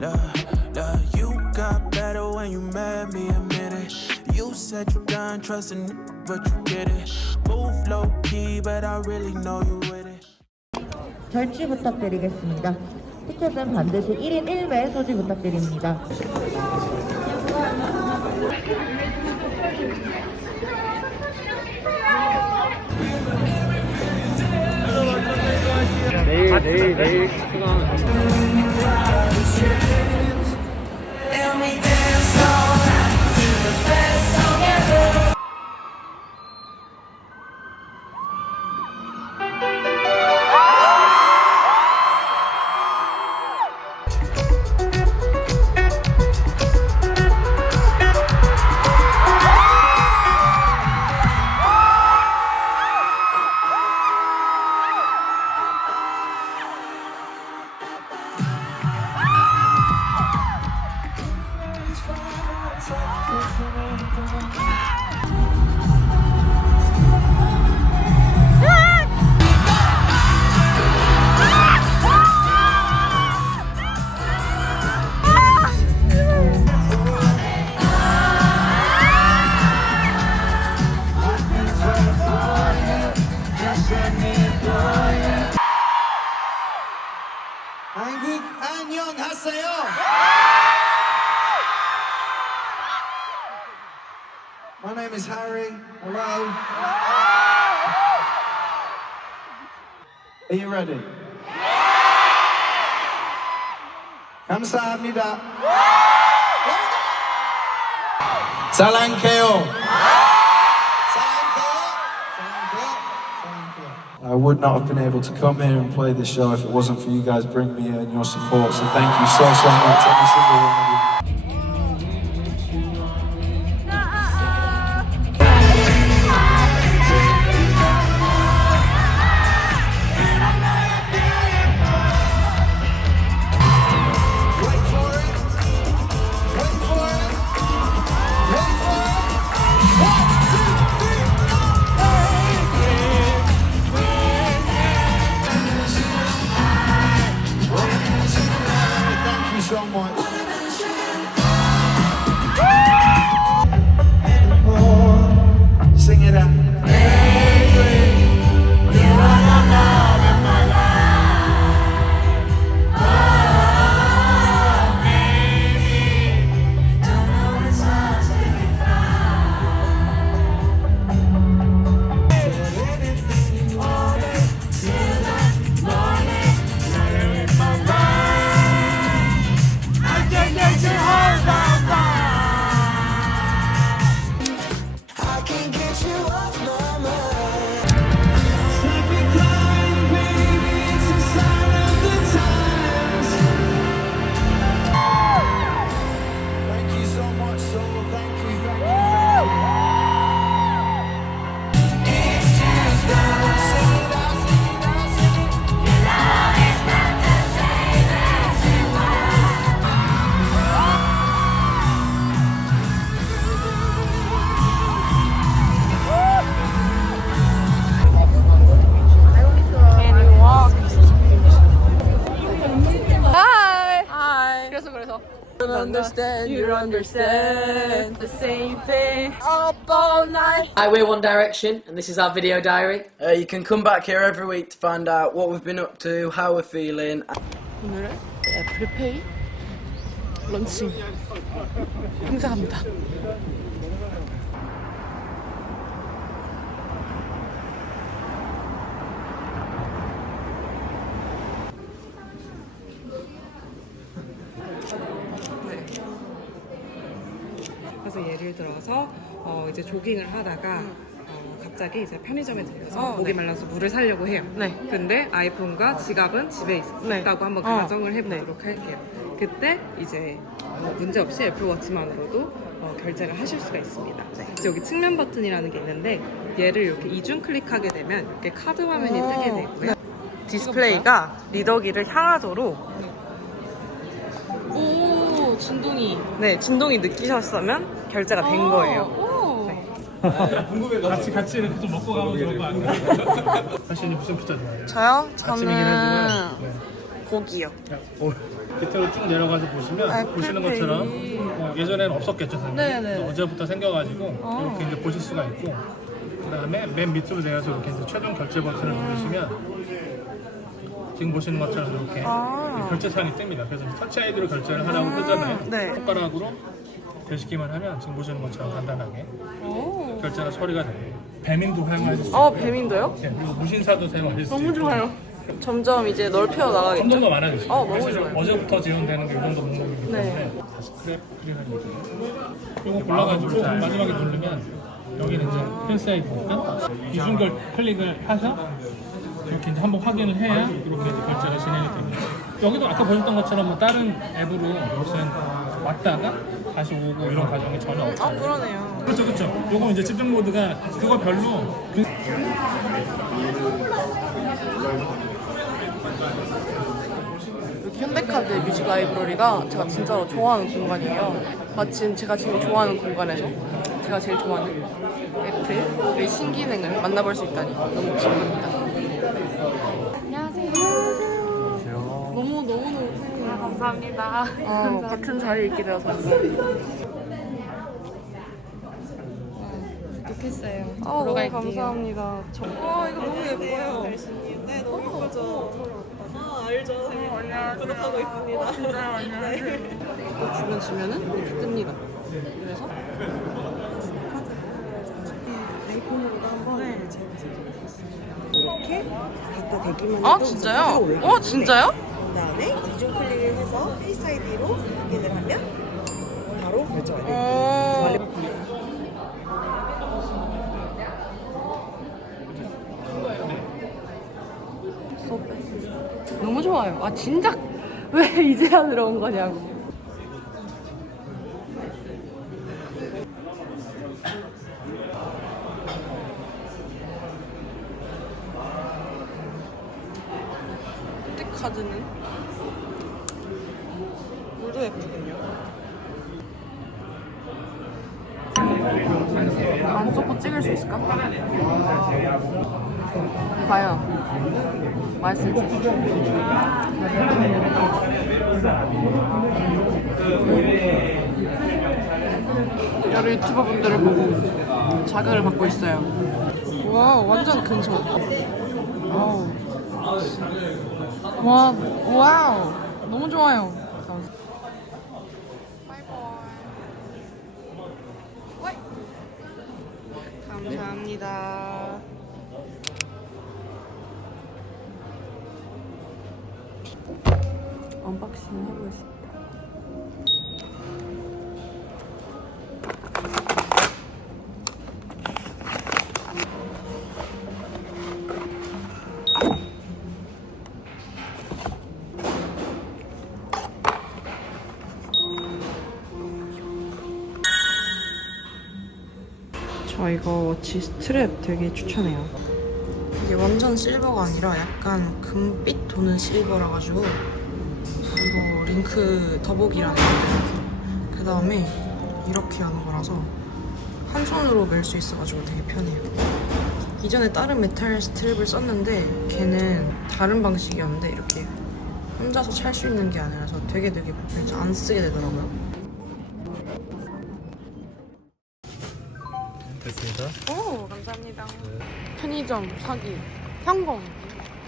Yeah, yeah, you got better when you made me admit it. You said you done trusting, but you did it. Move low key, but I really know you with it. 결제 부탁드리겠습니다. 티켓은 반드시 1인 1매 소지 부탁드립니다. 내일 내일 내일 한국 안녕하세요. My name is Harry. Hello. Are you ready? 감사합니다. 사랑해요. I would not have been able to come here and play this show if it wasn't for you guys bringing me here and your support. So thank you so, so much, every single one Get you understand. You understand the same thing. Up all night. Hi, we're One Direction, and this is our video diary. Uh, you can come back here every week to find out what we've been up to, how we're feeling. 오늘은 애플페이 런칭 행사합니다. 예를 들어서 어, 이제 조깅을 하다가 어, 갑자기 이제 편의점에 들려서 어, 목이 네. 말라서 물을 사려고 해요. 네. 근데 아이폰과 지갑은 집에 있, 네. 있다고 한번 어, 가정을 해보도록 할게요. 그때 이제 어, 문제 없이 애플워치만으로도 어, 결제를 하실 수가 있습니다. 이제 여기 측면 버튼이라는 게 있는데 얘를 이렇게 이중 클릭하게 되면 이렇게 카드 화면이 어, 뜨게 되고요. 디스플레이가 리더기를 향하도록 오 진동이 네 진동이 느끼셨으면 결제가 된 거예요. 오. 네. 같이 같이 이렇게 좀 먹고 가면 좋을 거 아닌가? 사실 무슨 피자 좋아해요? 저요? 아침이긴 하지만 저는 고기요. 네. 야, 어, 밑으로 쭉 내려가서 보시면 아, 보시는. 것처럼 어, 예전에는 없었겠죠 당연히 네네. 근데 어제부터 생겨가지고 어. 이렇게 이제 보실 수가 있고 그 다음에 맨 밑으로 내려서 이렇게 이제 최종 결제 버튼을 누르시면 지금 보시는 것처럼 이렇게 아. 결제창이 뜹니다 그래서 터치 아이디로 결제를 하라고 뜨잖아요 네. 손가락으로 대시기만 하면 지금 보시는 것처럼 간단하게 오. 결제가 처리가 됩니다 배민도 사용하실 수 어, 있고요 뱀인데요? 네, 그리고 무신사도 사용하실 수 너무 있고 좋아요. 점점 이제 넓혀 나가겠죠? 점점 더 많아지죠. 어, 너무 좋아요. 어제부터 지원되는 게 이 정도 목록이기 때문에 네. 다시 크랩 클릭하는 거죠. 이거 골라가지고 마지막에 누르면 여기는 이제 펜스 아이디니까 이중결 클릭을 하셔 이렇게 이제 한번 확인을 해야 이렇게 이제 결제가 진행이 됩니다. 여기도 아까 보셨던 것처럼 뭐 다른 앱으로 무슨 왔다가 다시 오고 이런 과정이 전혀 아, 없어요. 그러네요. 그렇죠, 그렇죠. 요거 이제 집중 모드가 그거 별로 그 여기 현대카드 뮤직 라이브러리가 제가 진짜로 좋아하는 공간이에요. 마침 제가 지금 좋아하는 공간에서 제가 제일 좋아하는 애플의 신기능을 만나볼 수 있다니 너무 기쁩니다. 안녕하세요. 너무 팬이에요. 감사합니다. 아, 같은 자리에 있게 되어서 좋겠어요. 아, 너무 감사합니다. 저, 와 이거 너무 예뻐요. 네, 너무 예쁘죠? 아, 알죠. 안녕하세요. 구독하고 있습니다. 진짜요? 안녕하세요. 이거 주면 주면은 이렇게 뜹니다. 그래서 아이폰으로도 한번 이렇게 갖다 대기만 아 해도 진짜요? 어 진짜요? 해서 페이스 아이디로 확인을 하면 바로 결제가 돼요. 어. 너무 좋아요. 아 진작 왜 이제야 들어온 거냐고. 물도 예쁘군요. 안 쏟고 찍을 수 있을까? 과연 맛있을지. 여러 유튜버 분들을 보고 자극을 받고 있어요. 와 완전 근소. 와우. 와 와우 너무 좋아요. 감사합니다. 언박싱 해보겠습니다. 저 이거 워치 스트랩 되게 추천해요. 이게 완전 실버가 아니라 약간 금빛 도는 실버라 가지고 이거 링크 더보기란에 그 다음에 이렇게 하는 거라서 한 손으로 멜 수 있어가지고 되게 편해요. 이전에 다른 메탈 스트랩을 썼는데 걔는 다른 방식이었는데 이렇게 혼자서 찰 수 있는 게 아니라서 되게 되게 안 쓰게 되더라고요. 됐습니다. 오 감사합니다. 편의점 사기 현금.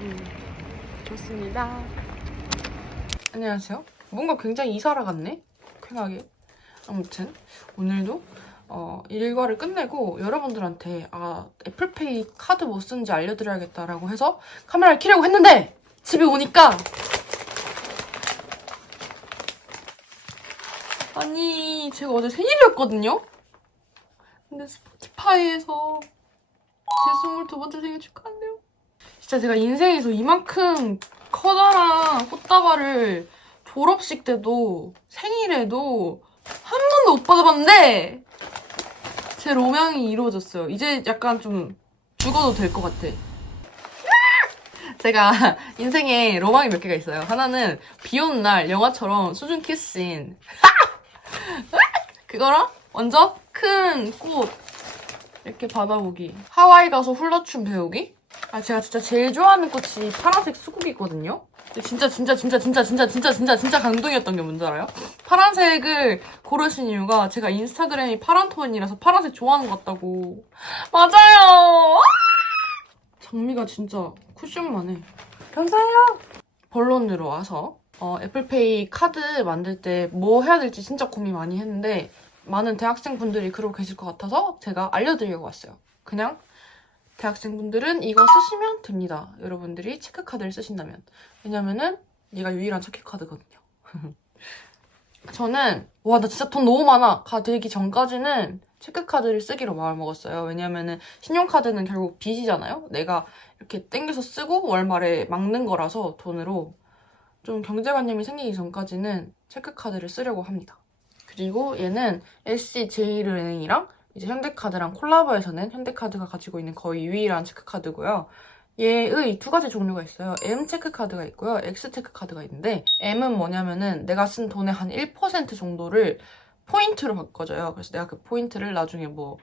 음 좋습니다. 안녕하세요. 뭔가 굉장히 이사라 같네. 쾌하게. 아무튼 오늘도 어, 일과를 끝내고 여러분들한테 아 애플페이 카드 뭐 쓰는지 알려드려야겠다라고 해서 카메라를 켜려고 했는데 집에 오니까 아니 제가 어제 생일이었거든요. 근데 스포티파이에서 제 22번째 생일 축하한대요. 진짜 제가 인생에서 이만큼 커다란 꽃다발을 졸업식 때도 생일에도 한 번도 못 받아봤는데 제 로망이 이루어졌어요. 이제 약간 좀 죽어도 될 것 같아. 제가 인생에 로망이 몇 개가 있어요. 하나는 비 오는 날 영화처럼 수준 키스씬 그거랑 완전 큰꽃 이렇게 받아보기. 하와이 가서 훌라춤 배우기. 아 제가 진짜 제일 좋아하는 꽃이 파란색 수국이거든요. 근데 진짜 진짜 진짜 진짜 진짜 진짜 진짜 진짜 감동이었던 게 뭔지 알아요? 파란색을 고르신 이유가 제가 인스타그램이 파란 톤이라서 파란색 좋아하는 것 같다고. 맞아요. 장미가 진짜 쿠션만 해. 감사해요. 본론으로 와서 어, 애플페이 카드 만들 때 뭐 해야 될지 진짜 고민 많이 했는데 많은 대학생분들이 그러고 계실 것 같아서 제가 알려드리려고 왔어요. 그냥 대학생분들은 이거 쓰시면 됩니다. 여러분들이 체크카드를 쓰신다면. 왜냐면은 얘가 유일한 체크카드거든요. 저는 와 나 진짜 돈 너무 많아 가 되기 전까지는 체크카드를 쓰기로 마음먹었어요. 왜냐면은 신용카드는 결국 빚이잖아요. 내가 이렇게 땡겨서 쓰고 월말에 막는 거라서 돈으로 좀 경제관념이 생기기 전까지는 체크카드를 쓰려고 합니다. 그리고 얘는 SC제일은행이랑 이제 현대카드랑 콜라보해서 낸 현대카드가 가지고 있는 거의 유일한 체크카드고요. 얘의 두 가지 종류가 있어요. M 체크카드가 있고요. X 체크카드가 있는데 M은 뭐냐면은 내가 쓴 돈의 한 1% 정도를 포인트로 바꿔줘요. 그래서 내가 그 포인트를 나중에 뭐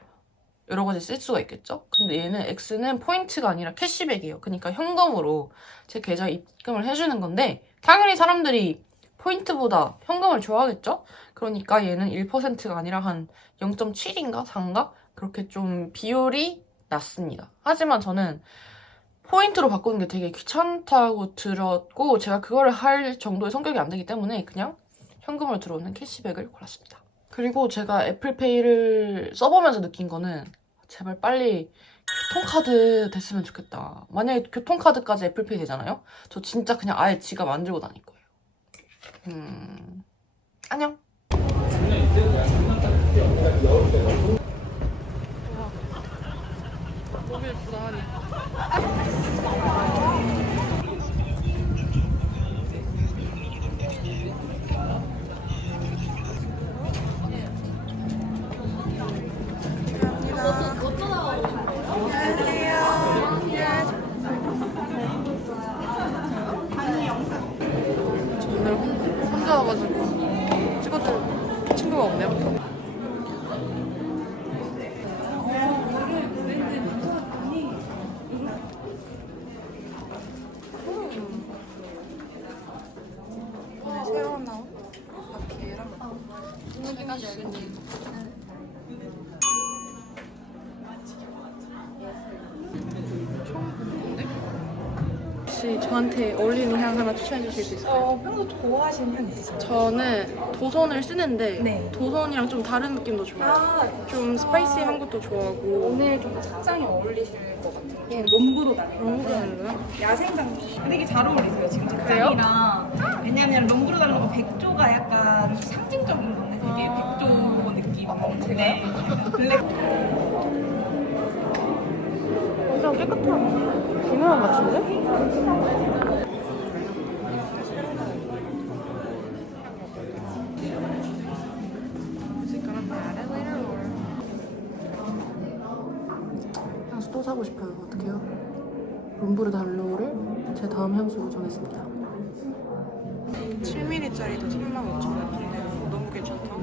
여러 가지 쓸 수가 있겠죠? 근데 얘는 X는 포인트가 아니라 캐시백이에요. 그러니까 현금으로 제 계좌에 입금을 해주는 건데 당연히 사람들이 포인트보다 현금을 좋아하겠죠? 그러니까 얘는 1%가 아니라 한 0.7인가 4인가 그렇게 좀 비율이 낮습니다. 하지만 저는 포인트로 바꾸는 게 되게 귀찮다고 들었고 제가 그거를 할 정도의 성격이 안 되기 때문에 그냥 현금으로 들어오는 캐시백을 골랐습니다. 그리고 제가 애플페이를 써보면서 느낀 거는 제발 빨리 교통카드 됐으면 좋겠다. 만약에 교통카드까지 애플페이 되잖아요? 저 진짜 그냥 아예 지갑 안 들고 다닐 거예요. 음... 안녕. 몸이 불안해. 저한테 어울리는 향 하나 추천해 주실 수 있어요? 어, 평소 좋아하시는 향 있으세요? 저는 도선을 쓰는데 네. 도선이랑 좀 다른 느낌도 좋아요. 아, 좀 스파이시한 것도 좋아하고. 오늘 좀 착장이 어울리실 것 같은 게 롬브로 다니는 너무 좋아하는 야생 장미 되게 잘 어울리세요 지금 착장이랑. 왜냐면 롬브로 다니는 거 백조가 약간 상징적인 건데 되게 백조 느낌. 제가 블랙 완전 깨끗한 비누랑 같은데? 향수 또 사고 싶어요. 어떡해요? 롬브르 달로를 제 다음 향수로 정했습니다. 7mm짜리도 35,000원. 너무 괜찮다.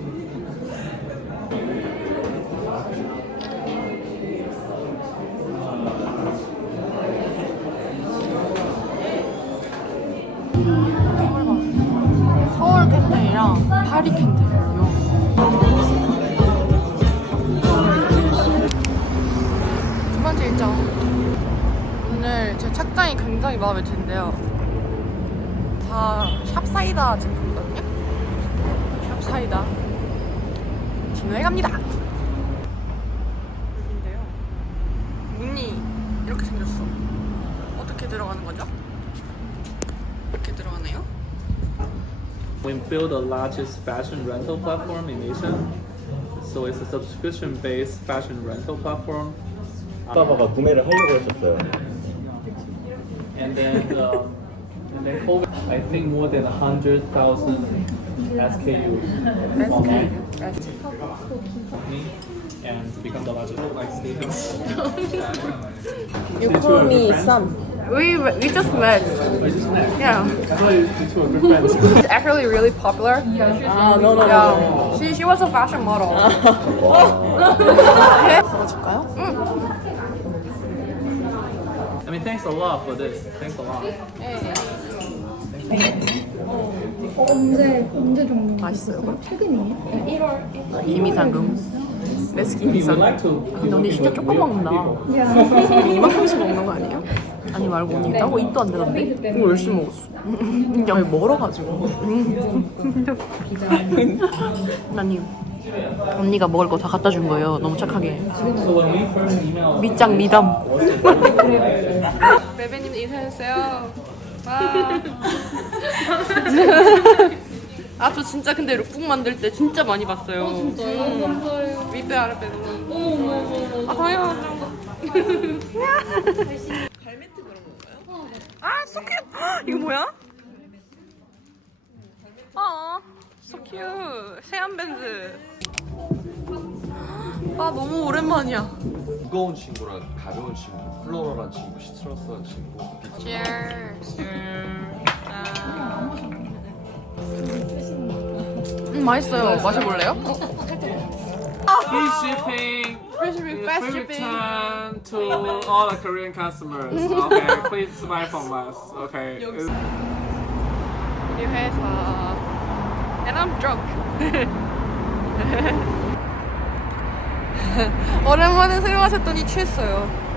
파리 캔들이요. 두 번째 일정. 오늘 제 착장이 굉장히 마음에 드는데요. 다 샵사이다 제품이거든요. 샵사이다. 디노에 갑니다. 여기인데요. 문이 이렇게 생겼어. 어떻게 들어가는 거죠? 이렇게 들어가네요. We build the largest fashion rental platform in Asia. So it's a subscription-based fashion rental platform. 아빠가 구매를 하려고 했었어요. And then, uh, and then COVID, I think more than hundred thousand SKUs. And become the largest like savings. You call me son. We we just met. Yeah. I thought you you two were good friends. She's actually really popular. Ah, no, no, yeah. She she was a fashion model. 와. 네. 먹어줄까요? 응. I mean, thanks a lot for this. Thanks a lot. 언제 언제 정도? 맛있어요. 최근이에요? 기미산 룸. 레스 like to. 근데 언니 진짜 조금 먹는다. 야. 이만큼씩 먹는 거 아니에요? 아니 말고 언니 따고 입도 안 되던데? 이거 열심히 먹었어. 그냥 멀어가지고. 아니 언니가 먹을 거 다 갖다 준 거예요. 너무 착하게. 밑장 미담. 베베님 인사했어요. 아 저 진짜 근데 룩북 만들 때 진짜 많이 봤어요. 진짜요? 감사해요. 윗배 아랫배 너무. 아 당연하죠. 발매트 그런 건가요? 아 소큐. 이거 뭐야? 아 소큐 세안 밴드. 아 너무 오랜만이야. 무거운 친구랑 가벼운 친구, 플로럴한 친구, 시트러스한 친구. Cheers. 음 맛있어요. 마셔볼래요? free shipping. Free shipping, fast free shipping. return to all the Korean customers. Okay, please buy from us. Okay. 우리 회사. And I'm drunk. 오랜만에 술 마셨더니 취했어요.